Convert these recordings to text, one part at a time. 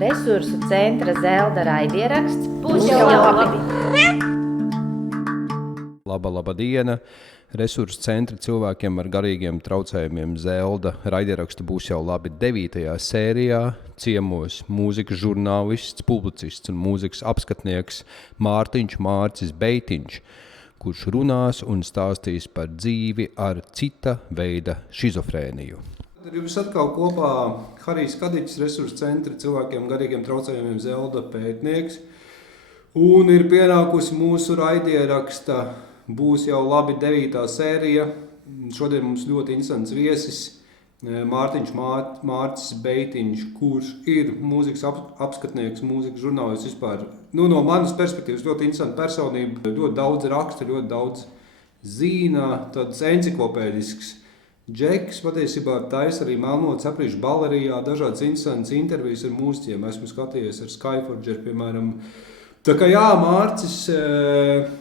Resursu centra Zelda raidieraksts būs jau labi. Laba diena! Resursu centra cilvēkiem ar garīgiem traucējumiem Zelda raidierakstu būs jau labi 9. sērijā. Ciemos mūzikas žurnālists, publicists un mūzikas apskatnieks Mārcis Beitiņš, kurš runās un stāstīs par dzīvi ar cita veida šizofrēniju. Tad jums atkal kopā Harijs Kadiķis, Resursu centra cilvēkiem garīgiem traucējumiem Zelda pētnieks. Un ir pienākusi mūsu raidieraksta būs jau labi 9. sērija. Šodien mums ļoti interesants viesis Mārcis Beitiņš, kurš ir mūzikas apskatnieks, mūzikas žurnālists vispār. No manas perspektīvas ļoti interesanta personība, ļoti daudz raksta, ļoti daudz zina, tāds enciklopēdisks džeks, patiesībā taisa arī Melnotas aprīļa balerijā, dažādas interesantas intervijas ar mūziķiem. Esmu skatījies ar Skyforger, piemēram. Tā kā jā,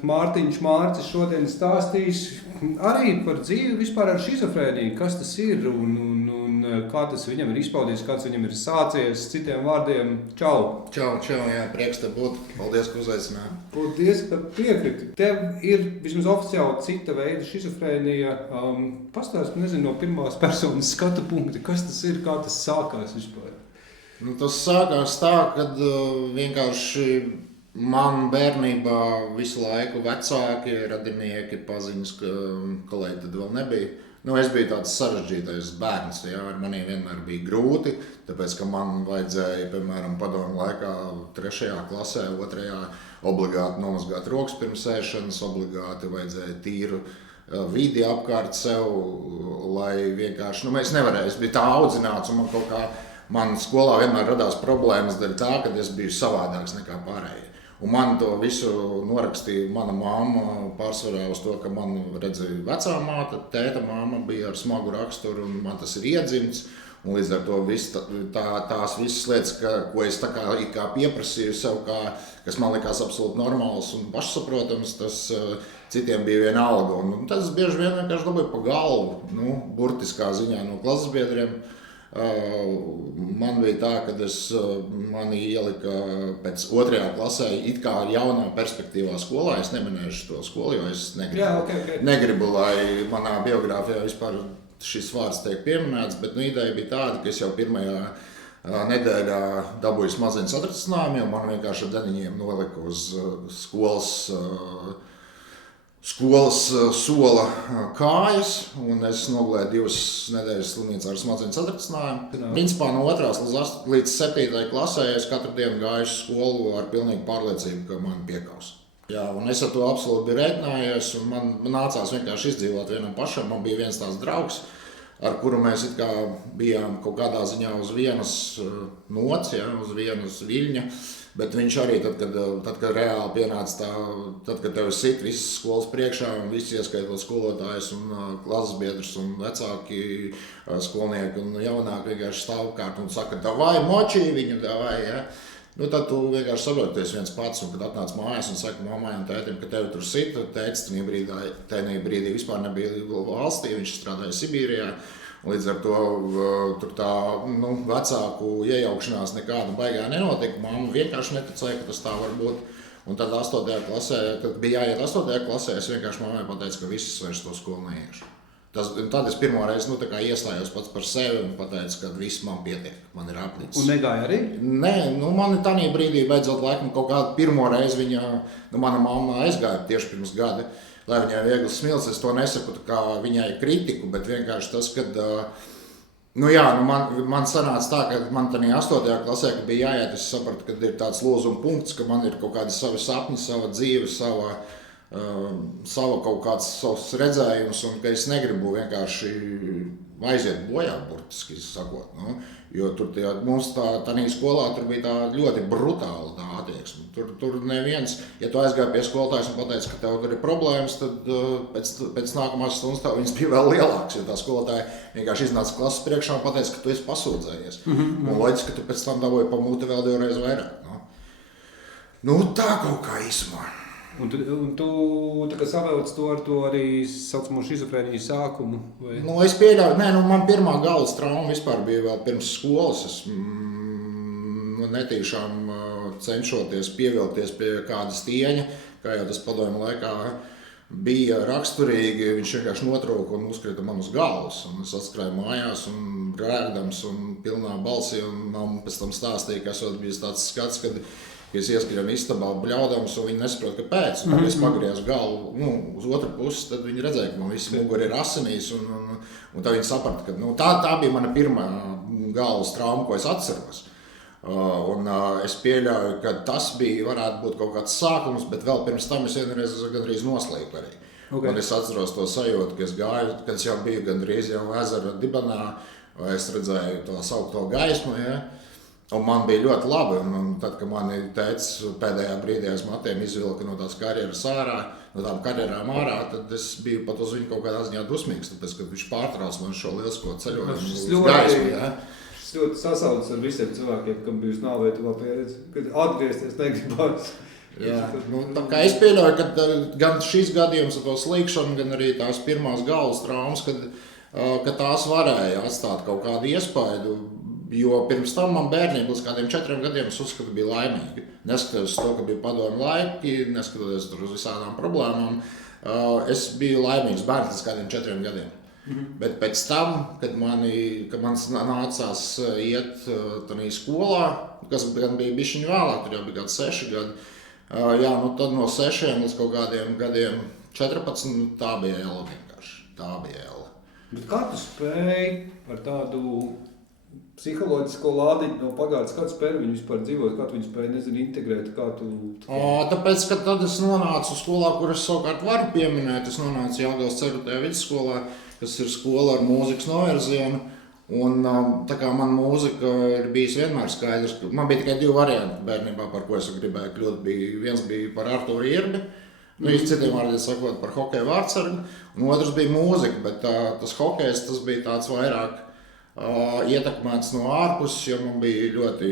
Mārcis šodien stāstīs arī par dzīvi vispār ar šizofrēniju, kas tas ir un kā tas viņam ir izpaudies, kāds viņam ir sācies, citiem vārdiem. Čau! Čau, jā, prieks te būt. Paldies, ka uzaicināji. Paldies, ka piekriti. Tev ir vismaz oficiāli cita veida šizofrēnija. Pastāst, no pirmās personas skatu punkta, kas tas ir, kā tas sākās vispār? Tas sākās tā, kad vienkārši man bērnībā visu laiku vecāki, radinieki, paziņas, ka kolēģi tad vēl nebija. Es biju tāds sarežģītais bērns, ar maniem vienmēr bija grūti, tāpēc, ka man vajadzēja, piemēram, padomu laikā 3. klasē, 2. obligāti nomazgāt rokas pirms ēšanas, obligāti vajadzēja tīru vidi apkārt sev, lai vienkārši, es nevarēju, es biju tā audzināts, un man skolā vienmēr radās problēmas dēļ tā, ka es biju savādāks nekā pārējie. Un man to visu norakstīja mana mamma pārsvarā uz to, ka man redzēja vecā māte, tēta mamma bija ar smagu raksturu un man tas ir iedzimts. Un līdz ar to tās visas lietas, ko es tā kā pieprasīju sev, kas man likās absolūti normāls un pašsaprotams, tas citiem bija vienalga. Un tas bieži vien vienkārši dabūja pa galvu, burtiskā ziņā no klases biedriem. Man bija tā, ka mani ielika pēc 2. klasē it kā jaunā perspektīvā skolā. Es neminēšu to skolu, jo es negribu, lai manā biogrāfijā vispār šis vārds tiek pieminēts, bet ideja bija tāda, ka es jau 1. nedēļā dabūju smadzeņu satricinājumu, jo man vienkārši ar deniņiem nolika uz skolas sola kājas, un es nogulēju 2 nedēļas slimnīcā ar smadzeņu satricinājumu. Principā no 2. līdz 7. klasē es katru dienu gāju uz skolu ar pilnīgu pārliecību, ka man piekaus. Jā, un es ar to absolūti biju rēķinājies, un man nācās vienkārši izdzīvot vienam pašam. Man bija viens tāds draugs, ar kuru mēs it kā bijām kaut kādā ziņā uz vienas nots, uz vienas viļņa. Bet viņš arī, tad, kad reāli pienāca tad, kad tev sit visas skolas priekšā un visi ieskaitot skolotājus un klases biedrus un vecāki skolnieki un jaunāki vienkārši stāv apkārt un saka, davai, močī viņu, davai, ja? Tad tu vienkārši saproti, tu esi viens pats, un kad atnāc mājās un saka mammai un tētim, ka tevi tur sit, tētis tajā brīdī vispār nebija valstī, viņš strādāja Sibīrijā. Līdz ar to tur tā vecāku iejaukšanās nekāda baigā nenotika. Mamma vienkārši neticēja, ka tas tā var būt. Un tad 8. klasē, kad bija jāiet 8. klasē, es vienkārši mammai pateicu, ka visas vairs to skolu neiešu. Tad es pirmo reizi iestājos pats par sevi un pateicu, ka viss man pietiek, man ir apnicis. Un negāja arī? Nē, man tādā brīdī beidzot laikam kaut kādu pirmo reizi mana mamma aizgāja tieši pirms gada. Lai viņai viegli smilts, es to nesaku kā viņai kritiku, bet vienkārši tas, kad man sanāca tā, ka man tādā 8. klasē, kad bija jāiet, es sapratu, ka ir tāds lūzuma punkts, ka man ir kaut kādi savi sapņi, sava dzīve, sava kaut kāds savs redzējums, un ka es negribu vienkārši aiziet bojā, burtiski sakot. Jo tur mums tādā skolā tur bija tā ļoti brutāla tā attieksme. Tur neviens, ja tu aizgāji pie skolotājas un pateici, ka tev tur ir problēmas, tad pēc nākamās stundas tev viņas bija vēl lielākas, jo tā skolotāja vienkārši iznāca klases priekšā un pateica, ka tu esi pasūdzējies. Un loģiski, ka tu pēc tam dabūji pa muti vēl 2 reizes vairāk. Tā kaut kā īsumā. Un tu savēlc to ar to arī saucamo šizofrēnijas sākumu? Vai? Es pieļauju, man pirmā galvas trauma vispār bija vēl pirms skolas. Es netīšām cenšoties pievilkties pie kāda stieņa, kā jau tas padomju laikā bija raksturīgi, viņš vienkārši notrūka un uzkrita man uz galvas. Un es atskrēju mājās un rēgdams un pilnā balsī, un man pēc tam stāstīja, ka esot bijis tāds skats, kad es ieskrēju istabā bļaudams, un viņi nesaprot, kāpēc. Un es pagriezu galvu uz otru pusi, tad viņi redzēja, ka man viss muguri ir asinīs, un tad viņi saprata, ka tā bija mana pirmā galvas trauma, ko es atceros. Es pieļauju, ka tas varētu būt kaut kāds sākums, bet vēl pirms tam es vienreiz gandrīz noslīpu arī. Okay. Un es atceros to sajūtu, ka es gāju, kad es jau biju gandrīz jau ezera dibenā, vai es redzēju to saukto gaismu, ja? Un man bija ļoti labi. Un tad, kad mani teicis pēdējā brīdī aiz matiem izvilka no tās karjeras ārā, no tām karjerām ārā, tad es biju pat uz viņu kaut kādā ziņā dusmīgs, tāpēc, kad viņš pārtrauc man šo lielisko ceļojumu uz gaismu. Ja? Es ļoti sasaucos ar visiem cilvēkiem, kam bijusi nāvētuvā pieredze, kad atgriezties negribas. Jā, tā kā es pieļauju, ka gan šis gadījums ar to slīkšanu, gan arī tās pirmās galvas traumas, ka tās varēja atstāt kaut kādu iespaidu, jo pirms tam man bērnība līdz kādiem 4 gadiem es uzskatu bija laimīgi. Neskatoties to, ka bija padomju laiki, neskatoties uz visādām problēmām, es biju laimīgs bērns līdz kādiem 4 gadiem. Bet pēc tam, kad man nācās iet tādā skolā, kas gan bija bišķiņ vēlāk, tur jau bija kāds 6 gadi, tad no 6 līdz kaut kādiem gadiem 14, tā bija ela vienkārši. Tā bija ela. Bet kā tu spēji ar tādu psiholoģisko lādiņu no pagātnes, kā tu spēji viņu vispār dzīvot, kā tu viņu spēji, integrēt, kā tu... Tāpēc, ka tad es nonācu skolā, kur es savukārt varu pieminēt, es nonācu Jelgavas 4. vidusskolā, kas ir skola ar mūzikas novirzienu, un tā kā man mūzika ir bijis vienmēr skaidrs, ka man bija tikai 2 varianti bērnībā, par ko es gribēju kļūt. Viens bija par Arturu Ierbi, citiem vārdiem sakot par hokeja vārdsargu, un otrs bija mūzika, bet tas hokejs tas bija tāds vairāk ietekmēts no ārpuses, jo man bija ļoti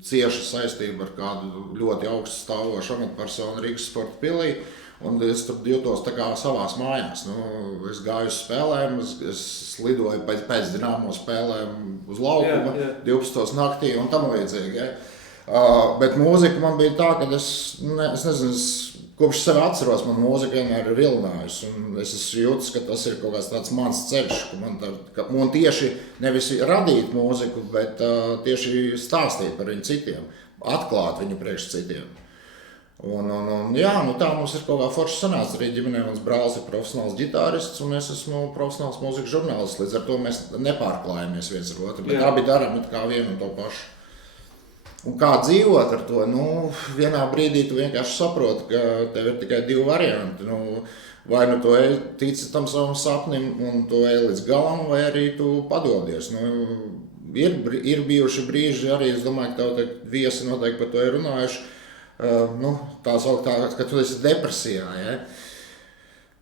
cieša saistība ar kādu ļoti augstu stāvošu amatpersonu Rīgas sporta pilī. Un es tur jūtos tā kā savās mājās. Es gāju uz spēlēm, es lidoju pēc Dinamo spēlēm uz laukuma 12. naktī un tam līdzīgi. Ja? Bet mūzika man bija tā, ka es nezinu, kopš sevi atceros, man mūzika vienmēr ir vilinājusi. Es jūtu, ka tas ir kaut kāds tāds mans ceļš, ka man tieši nevis radīt mūziku, bet tieši stāstīt par viņu citiem, atklāt viņu priekš citiem. Tā mums ir kaut kā forši sanāca. Arī ģimenē mans brālis ir profesionāls ģitārists un es esmu profesionāls mūzikas žurnālists. Līdz ar to mēs nepārklājamies viens ar otru, bet abi darām kā vienu un to pašu. Un kā dzīvot ar to? Vienā brīdī tu vienkārši saproti, ka tev ir tikai 2 varianti. Vai tu tici tam savam sapnim un tu ej līdz galam, vai arī tu padodies. Ir bijuši brīži arī, es domāju, ka tev viesi noteikti par to ir runājuši. Tā sauktā, ka tu esi depresijā. Ja?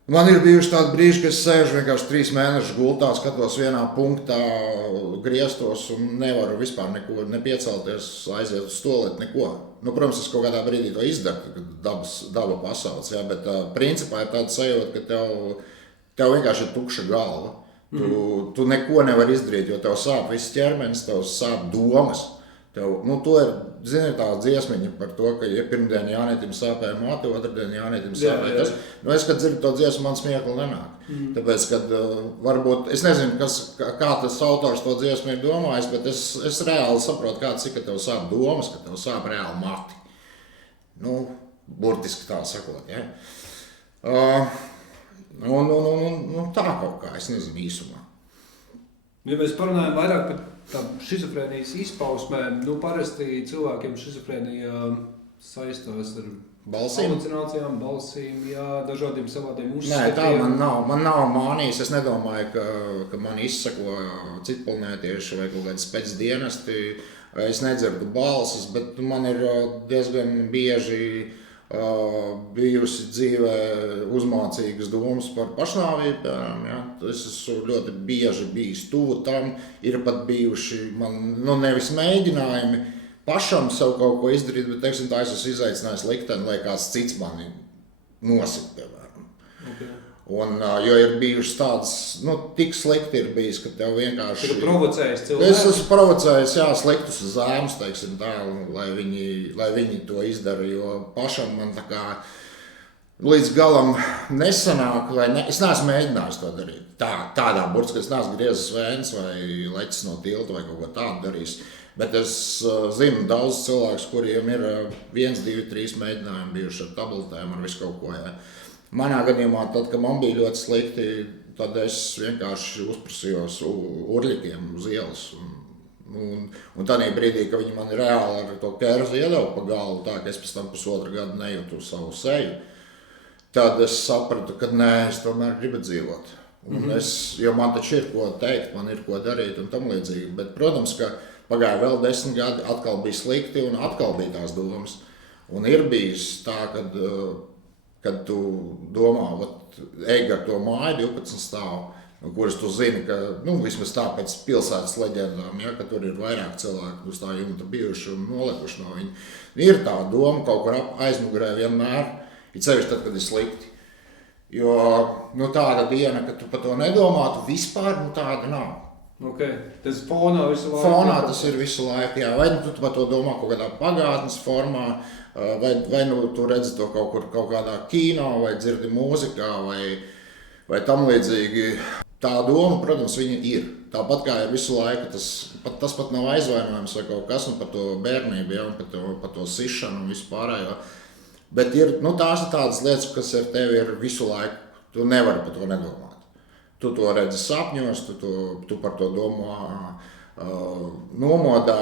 Man ir bijuši tādi brīži, ka es sēžu vienkārši 3 mēnešus gultā, skatos vienā punktā, grieztos un nevaru vispār neko nepiecelties, aiziet uz stolēt, neko. Protams, es kaut kādā brīdī to izdaru, kad daba pasauc, ja? Bet principā ir tāda sajūta, ka tev vienkārši ir tukša galva. Tu neko nevari izdarīt, jo tev sāp viss ķermenis, tev sāp domas. To ir, tā dziesmiņa par to, ka pirmdien Jānetim sāpēja māte, otrdien Jānetim sāpēja tas. Es, kad dzirdu to dziesmu, man smiekli nenāk. Tāpēc, kad varbūt, es nezinu, kā tas autors to dziesmu ir domājis, bet es reāli saprotu, cik tev sāp domas, ka tev sāp reāli mati. Burtiski tā sakot, ja. Tā kaut kā, es nezinu, īsumā. Ja mēs parunājam vairāk par tām šizofrēnijas izpausmēm, parasti cilvēkiem šizofrēnija saistās ar halucinācijām, balsīm, dažādiem savādiem uzskatiem. Nē, tā man nav mānijas. Es nedomāju, ka man izsako citplanētieši vai kaut kādi spēcdienesti. Es nedzirdu balsis, bet man ir diezgan bieži bijusi dzīvē uzmācīgas domas par pašnāvību, piemēram, ja? Es esmu ļoti bieži bijis tuvu tam, ir pat bijuši man, nevis mēģinājumi pašam sev kaut ko izdarīt, bet, es esmu izaicinājis likteni, lai kāds cits mani nosit, piemēram. Okay. Un, jo ir bijušas tādas, tik slikti ir bijis, ka tev vienkārši... Tu provocējis cilvēku? Es esmu provocējis, sliktus zēmus, teiksim tā, lai viņi to izdara, jo pašam man tā kā līdz galam nesanāk, es neesmu mēģinājis to darīt. Tādā burts, ka es neesmu griezis vēns vai leķis no tilta vai kaut ko tādu darījis. Bet es zinu daudz cilvēkus, kuriem ir 1, 2, 3 mēģinājumi bijuši ar tabletēm, ar visu kaut ko. Ja. Manā gadījumā, tad, kad man bija ļoti slikti, tad es vienkārši uzprasījos urļikiem uz ielas. Un tādā brīdī, ka viņi man reāli ar to kērzi iedeva pa galvu, tā ka es pēc tam 1,5 gadu nejūtu savu seju, tad es sapratu, ka nē, es tomēr gribu dzīvot. Jo man taču ir ko teikt, man ir ko darīt un tam līdzīgi. Bet, protams, ka pagāja vēl 10 gadi, atkal bija slikti un atkal bija tās domas. Un ir bijis tā, kad tu domā, ej ar to māju 12 stāvu, kuras tu zini, ka vismaz tā pēc pilsētas leģendām, ja, ka tur ir vairāk cilvēku uz tā jumta bijuši un nolikuši no viņa. Ir tā doma kaut kur aizmugurē vienmēr, it sevišķi tad, kad ir slikti. Jo tāda diena, kad tu par to nedomātu, vispār tāda nav. Okay. Tas fonā visu laiku? Fonā tas ir visu laiku, jā. Vai tu par to domā kaut kādā pagātnes formā, vai tu redzi to kaut kādā kino, vai dzirdi mūzikā, vai tam līdzīgi. Tā doma, protams, viņa ir. Tāpat kā ir visu laiku, tas pat nav aizvainojums vai kaut kas par to bērnību, ja, un par to sišanu un visu pārējo. Bet tās ir tādas lietas, kas ar tevi ir visu laiku. Tu nevari par to nedomāt. Tu to redzi sapņos, tu par to domā nomodā.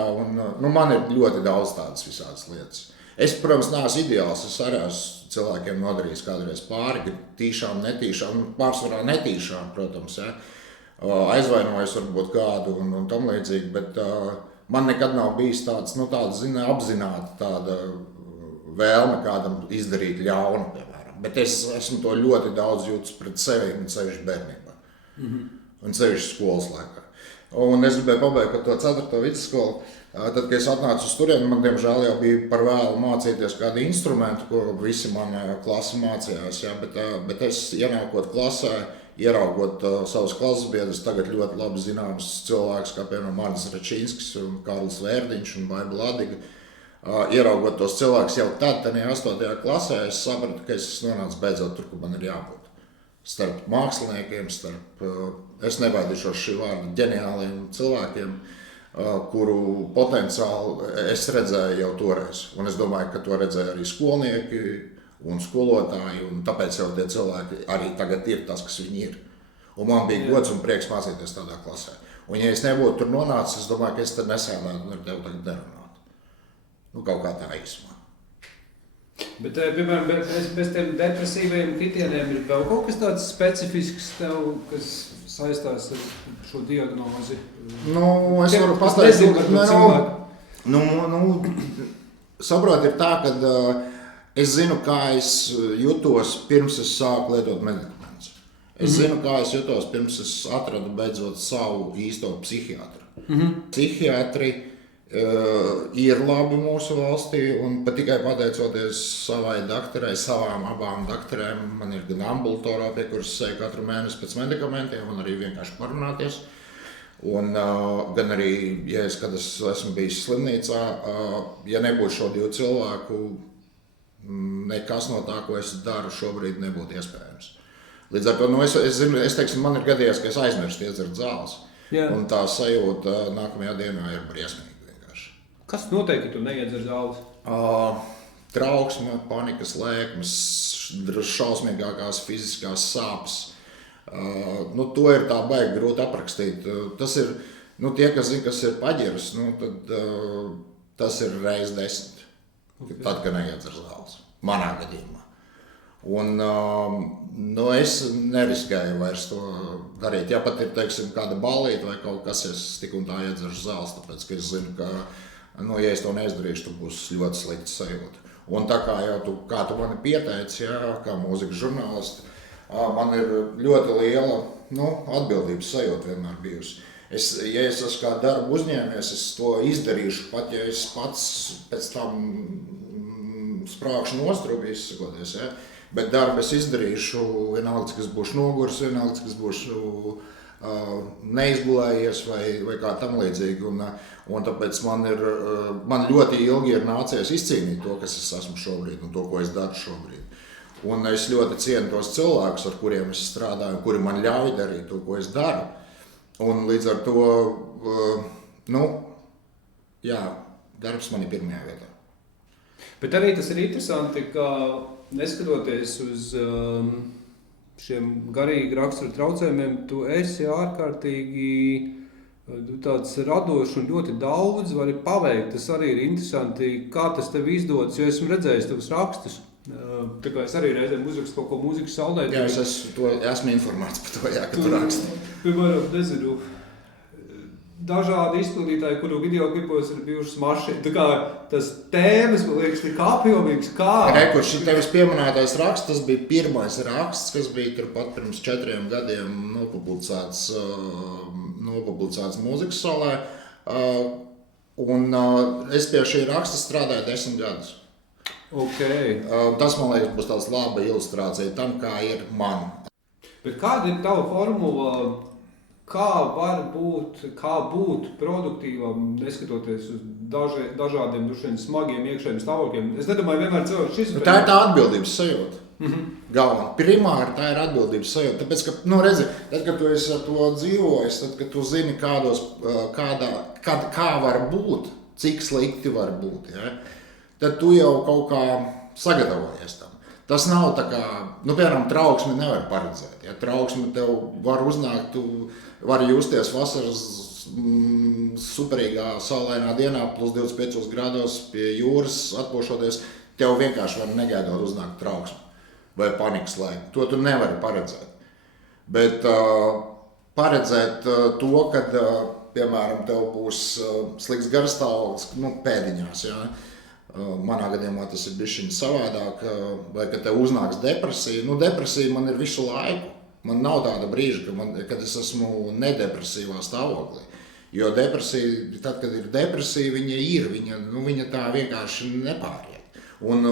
Man ir ļoti daudz tādas visādas lietas. Es, protams, neesmu ideāls. Es arī esmu cilvēkiem nodarījis kādreiz pāri, tīšām, netīšām, pārsvarā netīšām, protams. Ja. Aizvainojos varbūt kādu un tam līdzīgi, bet man nekad nav bijis tāds, apzināta tāda vēlme kādam izdarīt ļaunu, piemēram. Bet es esmu to ļoti daudz jūtas pret sevi un sevišķi bērnībā. Un sevišķi skolas laikā. Un es gribēju pabeigt par to 4. vidusskolu. Tad, kad es atnācu uz turieni, man diemžēl jau bija par vēlu mācīties kādu instrumentu, ko visi mani klasi mācījās. Ja? Bet es ienākot klasē, ieraugot savus klases biedrus, tagad ļoti labi zināms cilvēks, kā piemēram Marnis Račinskis un Karls Vērdiņš un Baiba Ladiga. Ieraugot tos cilvēkus jau tad, 8. klasē, es sapratu, ka es nonācu beidzot tur, kur man ir jābūt. Starp māksliniekiem, es nebaidīšos šī vārda, ģeniāliem cilvēkiem, kuru potenciāli es redzēju jau toreiz. Un es domāju, ka to redzēja arī skolnieki un skolotāji, un tāpēc jau tie cilvēki arī tagad ir tas, kas viņi ir. Un man bija gods un prieks mācīties tādā klasē. Un ja es nebūtu tur nonācis, es domāju, ka es tad nesēdētu un ar tevi tagad nerunātu. Kaut kā tā īsumā. Bet, piemēram, bez tiem depresīviem kritieniem ir vēl kaut kas tāds specifisks tev, kas saistās ar šo diagnozi? Es varu pateikt, saprot, ir tā, ka es zinu, kā es jutos pirms es sāku lietot medikamentus. Es zinu, kā es jutos pirms es atradu beidzot savu īsto psihiatru. Psihiatri ir labi mūsu valstī, un pat tikai pateicoties savai dakterei, savām abām dakterēm, man ir gan ambulatorā, pie kuras seju katru mēnesi pēc medikamentiem, un arī vienkārši parunāties. Un gan arī, kad es esmu bijis slimnīcā, ja nebūtu šo 2 cilvēku, nekas no tā, ko es daru šobrīd, nebūtu iespējams. Līdz ar to, es teiksim, man ir gadījies, ka es aizmirstu iedzert zāles, un tā sajūta nākamajā dienā ir briesmīga. Kas notiek, ja tu neiedzer zāles? Trauksme, panikas lēkmes, šausmīgākās fiziskās sāpes. To ir tā baigi grūti aprakstīt. Tas ir, tie, kas zina, kas ir paģirs, tad tas ir reiz 10. Okay. Tad, kad neiedzer zāles. Manā gadījumā. Un es neriskēju vairs to darīt. Ja pat ir, teiksim, kāda ballīte vai kaut kas, es tik un tā iedzeršu zāles, tāpēc, ka es zinu, ka ja es to neizdarīšu, tad būs ļoti slikts sajūta. Un tā kā jau kā tu mani pieteici, kā mūzikas žurnālisti, man ir ļoti liela atbildības sajūta vienmēr bijusi. Ja es esmu kā darbu uzņēmies, es to izdarīšu, pat ja es pats pēc tam sprākšu nostrubi izsakoties. Ja? Bet darbu es izdarīšu, vienalga, ka es būšu noguris, vienalga, ka es būšu neizgulējies vai kā tam līdzīgi. Un tāpēc man ļoti ilgi ir nācies izcīnīt to, kas es esmu šobrīd un to, ko es daru šobrīd. Un es ļoti cienu tos cilvēkus, ar kuriem es strādāju, kuri man ļauj darīt to, ko es daru. Un līdz ar to, darbs man ir pirmajā vietā. Bet arī tas ir interesanti, ka neskatoties uz šiem garīgi rakstura traucējumiem, tu esi ārkārtīgi tāds radošs un ļoti daudz vari paveikt. Tas arī ir interesanti, kā tas tev izdodas, jo esmu redzējis tavus rakstus. Tā kā es arī reizēm uzrakstu kaut ko mūzikas saulē. Jā, es esmu informēts par to, ka tu raksti. Piemēram, nezinu, dažādi izpildītāji, kuru videoklipos ir bijušas mašīnas. Tā kā tas tēmas, man liekas, tik apjomīgs, kā... Kurš tevis pieminētais raksts, tas bija pirmais raksts, kas bija turpat pirms 4 gadiem nopublicēts mūzikas saulē. Un es pie šī raksta strādāju 10 gadus. Okay. Tas, man liekas, būs tāds laba ilustrācija tam, kā ir man. Bet kāda ir tava formula, kā būt produktīvam, neskatoties uz dažādiem smagiem iekšējiem stāvokļiem? Es nedomāju, vienmēr cilvēks šis... Tā ir tā atbildības sajūta. Galvenā. Primāri tā ir atbildības sajūta. Tāpēc, ka, redzi, tad, kad tu esi ar to dzīvojis, tad, kad tu zini, kā var būt, cik slikti var būt, ja? Tad tu jau kaut kā sagatavojies tam. Tas nav tā kā, piemēram, trauksmi nevar paredzēt. Ja trauksmi tev var uznākt, tu vari justies vasaras superīgā saulainā dienā, plus 25 grādos pie jūras atpūšoties, tev vienkārši var negaidot uznākt trauksmi vai panikas laiku. To tu nevari paredzēt. Bet paredzēt to, kad, piemēram, tev būs slikts garstāvoklis, pēdiņās, ja? Manā gadījumā tas ir bišķiņ savādāk, vai kad tev uznāks depresija. Depresija man ir visu laiku. Man nav tāda brīža, kad es esmu nedepresīvā stāvoklī. Jo depresija, tad, kad ir depresija, viņa tā vienkārši nepāriet. Un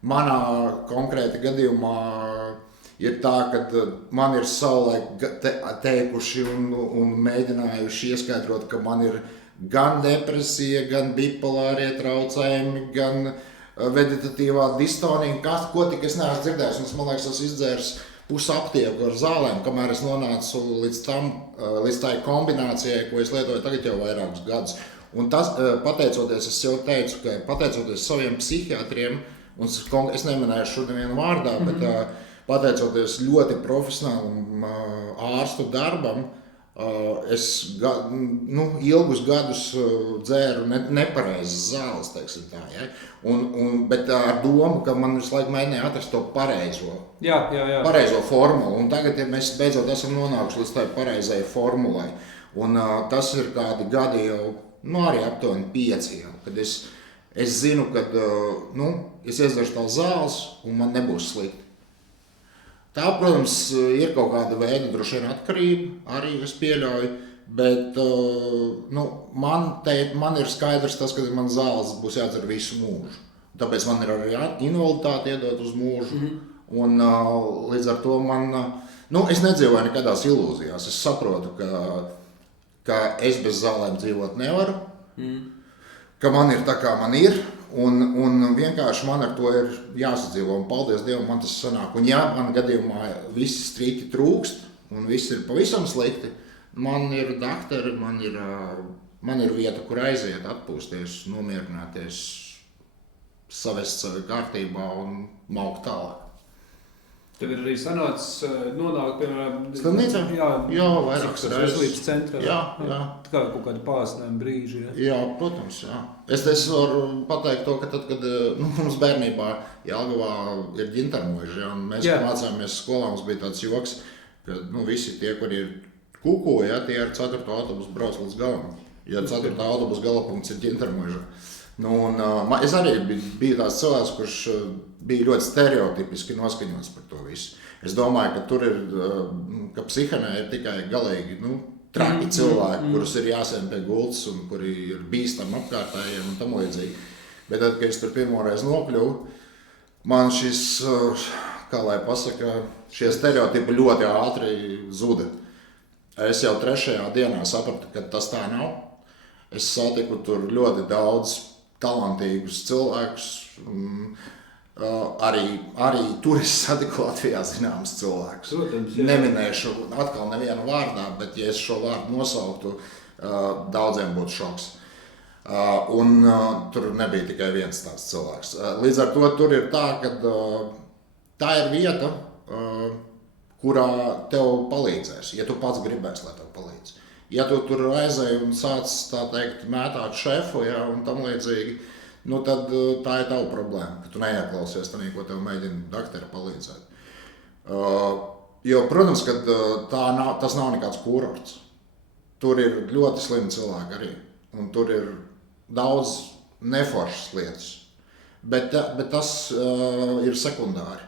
manā konkrēti gadījumā ir tā, ka man ir savulaik teikuši un mēģinājuši ieskaidrot, ka man ir gan depresija, gan bipolārie traucējumi, gan vegetatīvā distonija, ko tik es neesmu dzirdējis. Un man liekas, es izdzēru pusaptieku ar zālēm, kamēr es nonācu līdz tai kombinācijai, ko es lietoju tagad jau vairākus gadus. Un tas, pateicoties, es jau teicu, ka pateicoties saviem psihiatriem, un es neminēju šodien vienu vārdā, bet pateicoties ļoti profesionālam ārstu darbam, es ilgus gadus dzēru nepareizas zāles, teiksim tā, ja? Bet ar domu, ka man visu laiku mēģināja atrast to pareizo formulu. Un tagad mēs beidzot esam nonākuši līdz tai pareizai formulai. Un tas ir kādi gadi jau, arī aptuveni 5 jau, kad es zinu, kad es iedzeršu tās zāles un man nebūs slikti. Tā, protams, ir kaut kāda veida droši vien atkarība, arī es pieļauju, bet man ir skaidrs tas, ka man zāles būs jādzer visu mūžu. Tāpēc man ir arī invaliditāte iedot uz mūžu, un līdz ar to es nedzīvoju nekādās ilūzijās. Es saprotu, ka es bez zālēm dzīvot nevaru, ka man ir tā, kā man ir. Un vienkārši man ar to ir jāsadzīvo, un paldies Dievam, man tas sanāk. Un ja man gadījumā visi strīki trūkst, un viss ir pavisam slikti, man ir daktari, man ir vieta, kur aiziet, atpūsties, nomierināties, savest sevi kārtībā un maukt tālāk. Tev ir arī sanācis nonākt, piemēram, slimnīcā? Jā, vairākas reizes. Veselības centrā. Jā. Tā kā kaut kāda pārsnēma brīži. Jā, protams, jā. Es varu pateikt to, ka tad, kad mums bērnībā Jelgavā ir ģintarmuiži, ja, un mēs mācāmies skolā, mums bija tāds joks, ka visi tie, kuri ir kuko, ja, tie ar 4. autobusu brauc līdz galam. Ja 4. autobusu galapunkts ir ģintarmuiža. Es arī biju tāds cilvēks, kurš bija ļoti stereotipiski noskaņots par to visu. Es domāju, ka tur ir, ka psihanē ir tikai galīgi traki cilvēki, kurus ir jāsēm pie gultas un kuri ir bīstami apkārtējiem un tam līdzīgi. Bet tad, kad es tur pirmoreiz nokļuvu, man šis, kā lai pasaka, šie stereotipi ļoti ātri zuda. Es jau 3. dienā sapratu, ka tas tā nav. Es satiku tur ļoti daudz talantīgus cilvēkus. Arī tur es satiku Latvijā zināmus cilvēkus. Protams, jā. Neminēšu atkal nevienu vārdā, bet ja es šo vārdu nosauktu, daudziem būtu šoks. Tur nebija tikai viens tāds cilvēks. Līdz ar to tur ir tā, ka tā ir vieta, kurā tev palīdzēs, ja tu pats gribēsi, lai tev palīdz. Ja tu tur aizēji un sāc, tā teikt, mētāt šefu, ja, un tam līdzīgi, nu tad tā ir tava problēma, ka tu neieklausies tanī, ko tev mēģina dakteri palīdzēt. Jo, protams, ka tas nav nekāds kurorts. Tur ir ļoti slimi cilvēki arī, un tur ir daudz neforšas lietas, bet tas ir sekundāri.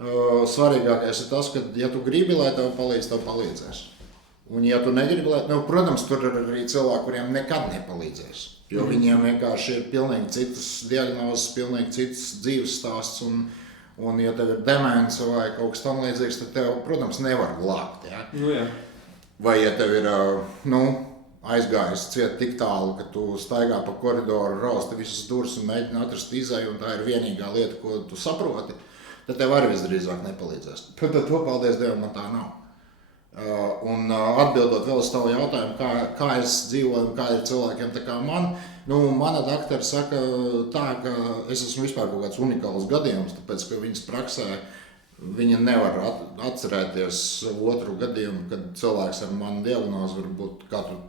Svarīgākais ir tas, ka, ja tu gribi, lai tev palīdzēs. Un, ja tu negribi, protams, tur ir arī cilvēki, kuriem nekad nepalīdzēs. Jo viņiem vienkārši ir pilnīgi citas diagnozes, pilnīgi citas dzīves stāsts. Un ja tev ir demence vai kaut kas tam līdzīgs, tad tev, protams, nevar glābt. Ja? Jā. Vai ja tev ir aizgājis ciet tik tālu, ka tu staigā pa koridoru, rausti visas durvis un mēģini atrast izēju, un tā ir vienīgā lieta, ko tu saproti, tad tev arī visdrīzāk nepalīdzēs. Tad to, paldies Dievam, man tā nav. Atbildot vēl uz tavu jautājumu, kā es dzīvoju un kā ir cilvēkiem tā kā man, mana daktere saka tā, ka es esmu vispār kaut kāds unikāls gadījums, tāpēc, ka viņas praksē viņa nevar atcerēties otru gadījumu, kad cilvēks ar manu diagnozi var būt, kā tu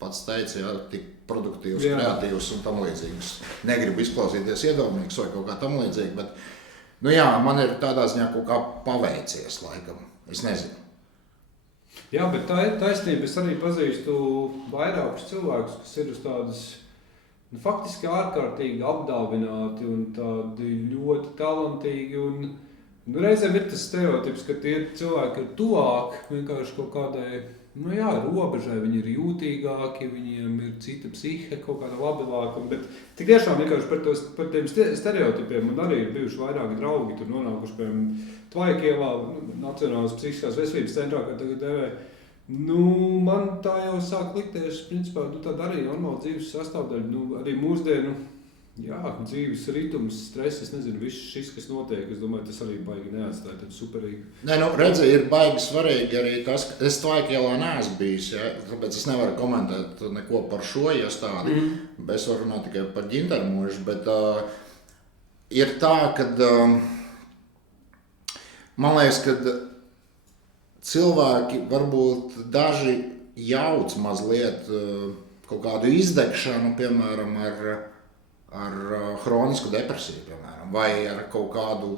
pats teici, ja, tik produktīvs, kreatīvs un tam līdzīgs. Negribu izklausīties iedomīgs vai kaut kā tam līdzīgi, bet man ir tādā ziņā kaut kā paveicies laikam, es nezinu. Jā, bet tā ir taisnība. Es arī pazīstu vairākus cilvēkus, kas ir uz tādas faktiski ārkārtīgi apdāvināti un tādi ļoti talantīgi. Reizēm ir tas stereotips, ka tie cilvēki ir tuvāk vienkārši kaut kādai robežai. Viņi ir jūtīgāki, viņiem ir cita psihe, kaut kāda labilāka. Bet tik tiešām vienkārši par tiem stereotipiem man arī ir bijuši vairāki draugi, tur nonākuši, piemēram, Tvaikielā, Nacionālās psihiskās veselības centrā, kā tagad devē. Man tā jau sāk likties, principā, tāda arī normāla dzīves sastāvdaļa. Arī mūsdienu, dzīves ritums, stress, es nezinu, viss šis, kas notiek, es domāju, tas arī baigi neatstāja tādu superīgu. Redzi, ir baigi svarīgi arī tas, ka es Tvaikielā neesmu bijis, ja, tāpēc es nevaru komentēt neko par šo iestādi. Es varu runāt tikai par ģintermožu, bet ir tā, kad man liekas, ka cilvēki varbūt daži jauc mazliet kaut kādu izdegšanu, piemēram, ar hronisku depresiju, piemēram, vai ar kaut kādu,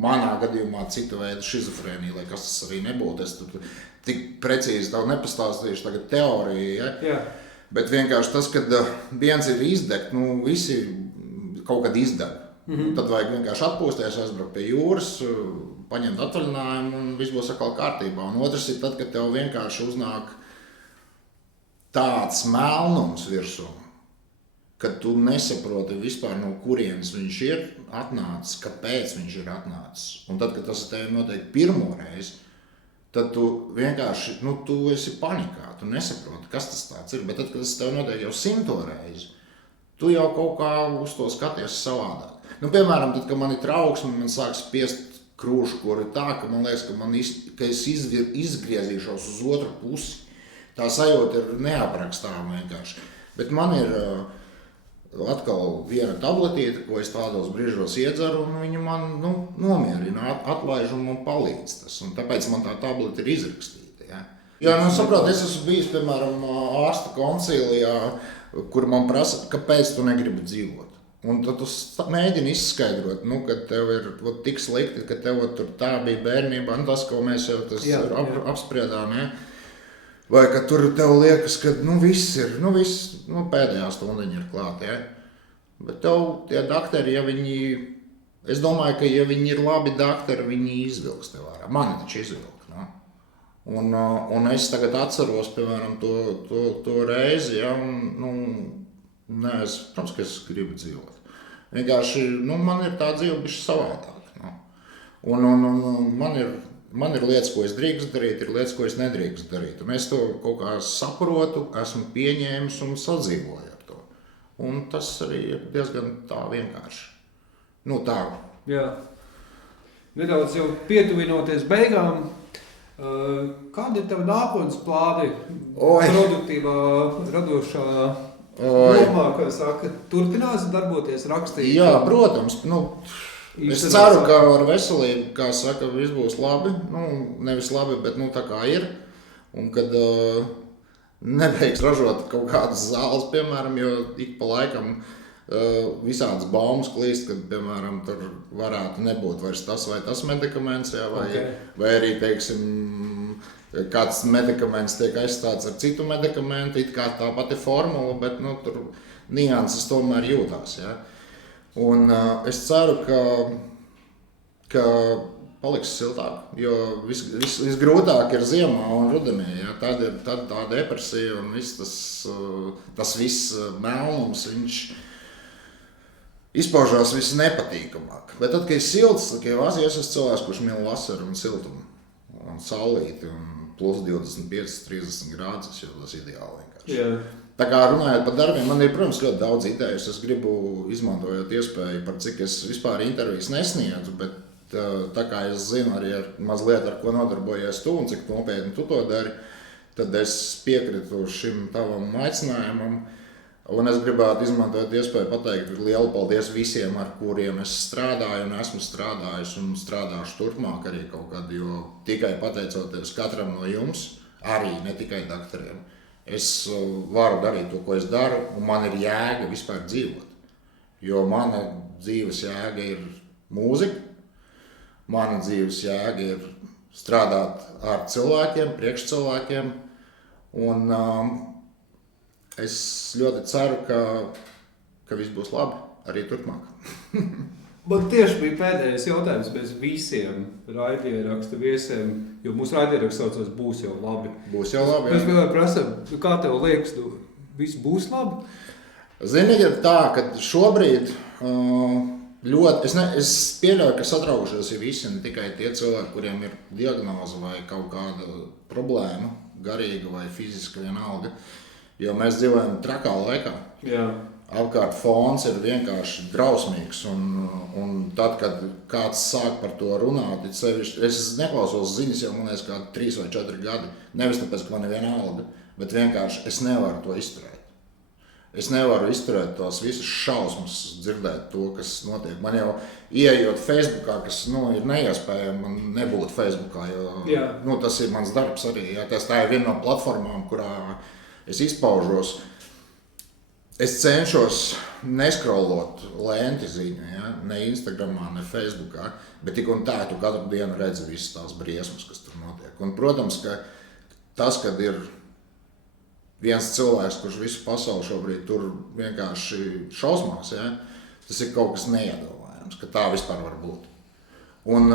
manā gadījumā cita veida šizofrēniju, lai kas tas arī nebūtu. Es tur tik precīzi tev nepastāstīšu tagad teoriju, ja? Bet vienkārši tas, kad viens ir izdegt, visi kaut kad izdeg. Tad vajag vienkārši atpūsties, aizbraukt pie jūras, paņemt atvaļinājumu un viss būs atkal kārtībā. Un otrs ir tad, kad tev vienkārši uznāk tāds melnums virsū, kad tu nesaproti vispār, no kurienes viņš ir atnācis, kāpēc viņš ir atnācis. Un tad, kad tas tev notiek pirmo reizi, tad tu vienkārši, tu esi panikā, tu nesaproti, kas tas tāds ir. Bet tad, kad tas tev notiek jau 100. reizi, tu jau kaut kā uz to skaties savādāk. Piemēram, tad, kad man ir trauksme, man sāk spiest krūšu, kur ir tā, ka man liekas, ka es izgriezīšos uz otru pusi. Tā sajūta ir neaprakstāma vienkārši. Bet man ir atkal viena tabletīte, ko es tādos brīžos iedzeru, un viņa man nomierina, atlaiž un man palīdz tas. Un tāpēc man tā tablete ir izrakstīta. Ja? Saprot, es esmu bijis, piemēram, ārsta koncilijā, kur man prasa, kāpēc tu negribi dzīvot. Un tad tu mēģini izskaidrot, ka tev ir tik slikti, ka tev tur tā bija bērnībā, tas, ko mēs jau apspriedām, ja? Vai ka tur tev liekas, ka viss ir, pēdējā stundiņa ir klāt, ja? Bet tev tie dakteri, es domāju, ka ja viņi ir labi dakteri, viņi izvilks tev ārā. Mani taču izvilk, no? Un es tagad atceros, piemēram, to reizi, ja? Protams, ka es gribu dzīvot. Vienkārši, man ir tā dzīve bišķi savādāk. Un man ir lietas, ko es drīkst darīt, ir lietas, ko es nedrīkst darīt. Un es to kaut kā saprotu, esmu pieņēmis un sadzīvoju ar to. Un tas arī ir diezgan tā vienkārši. Tā. Jā. Nedaudz jau pietuvinoties beigām, kādi ir tavi nākotnes plāni? Produktīvā, radošā lomā, kā saka, turpinās darboties, rakstīt? Jā, protams. Es ceru, ka ar veselību, kā saka, viss būs labi. Nevis labi, bet tā kā ir. Un kad nebeigs ražot kaut kādas zāles, piemēram, jo ik pa laikam visādas baumas klīst, kad, piemēram, tur varētu nebūt vairs tas vai tas medikaments, vai arī, teiksim, kāds medikaments tiek aizstāts ar citu medikamentu, it kā tā pati formula, bet tur nianses tomēr jūtās. Ja? Un es ceru, ka paliks siltāk, jo visgrūtāk ir ziemā un rudenī. Ja? Tad ir tā depresija un tas viss melnums, viņš izpaužās visnepatīkamāk. Bet tad, kad ir silts, tad, kad ir vasarā, es esmu cilvēks, kurš mīl vasaru un siltumu un saulīti un plus 25-30 grādus, jo tas ideāli vienkārši. Jā. Tā kā runājot par darbiem, man ir, protams, ļoti daudz idejas. Es gribu, izmantojot iespēju, par cik es vispār intervijas nesniedzu, bet tā kā es zinu arī mazliet ar ko nodarbojies tu un cik nopietni tu to dari, tad es piekritu šim tavam aicinājumam. Un es gribētu izmantot iespēju pateikt lielu paldies visiem, ar kuriem es strādāju un esmu strādājis un strādāšu turpmāk arī kaut kad, jo tikai pateicoties katram no jums, arī ne tikai doktoriem, es varu darīt to, ko es daru, un man ir jēga vispār dzīvot. Jo mana dzīves jēga ir mūzika, mana dzīves jēga ir strādāt ar cilvēkiem, priekš cilvēkiem, un es ļoti ceru, ka viss būs labi arī turpmāk. Man tieši bija pēdējais jautājums bez visiem raidierakstu viesiem, jo mūsu raidieraksts saucās Būs jau labi. Būs jau labi, jā. Mēs vienmēr prasām, kā tev liekas, viss būs labi? Zini, ir tā, ka šobrīd es pieļauju, ka satraukušies ir visi, ne tikai tie cilvēki, kuriem ir diagnoze vai kaut kāda problēma, garīga vai fiziska vienalga. Jo mēs dzīvojam trakā laikā. Jā. Apkārt fons ir vienkārši drausmīgs. Un tad, kad kāds sāk par to runāt, es neklausos ziņas jau, man liekas, kā 3 vai 4 gadi. Nevis tāpēc, ka man ir vienalga, bet vienkārši es nevaru to izturēt. Es nevaru izturēt tos visus šausmas, dzirdēt to, kas notiek. Man jau ieejot Facebookā, kas ir neiespējami man nebūt Facebookā, jo tas ir mans darbs arī. Jā, tā ir viena no platformām, kurā es izpaužos. Es cenšos neskrolot lenti ziņu, ja? Ne Instagramā, ne Facebookā, bet tik un tā, tu katru dienu redzi visas tās briesmas, kas tur notiek. Un, protams, ka tas, kad ir viens cilvēks, kurš visu pasauli šobrīd tur vienkārši šausmās, ja? Tas ir kaut kas neiedomājams, ka tā vispār var būt. Un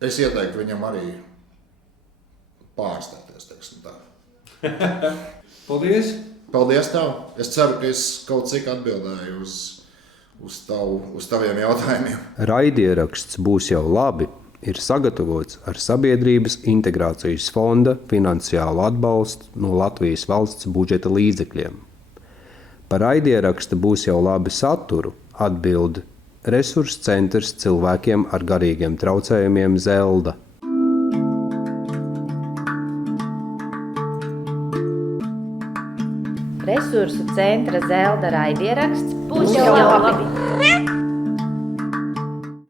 es ieteiktu viņam arī pārstāties, teiksim tā. Paldies! Paldies tev! Es ceru, ka es kaut cik atbildēju uz taviem jautājumiem. Raidieraksts Būs jau labi ir sagatavots ar Sabiedrības integrācijas fonda finansiālu atbalstu no Latvijas valsts budžeta līdzekļiem. Par raidieraksta Būs jau labi saturu atbild Resursu centrs cilvēkiem ar garīgiem traucējumiem Zelda. Resursu centra Zelda raidieraksts Būs jau labi!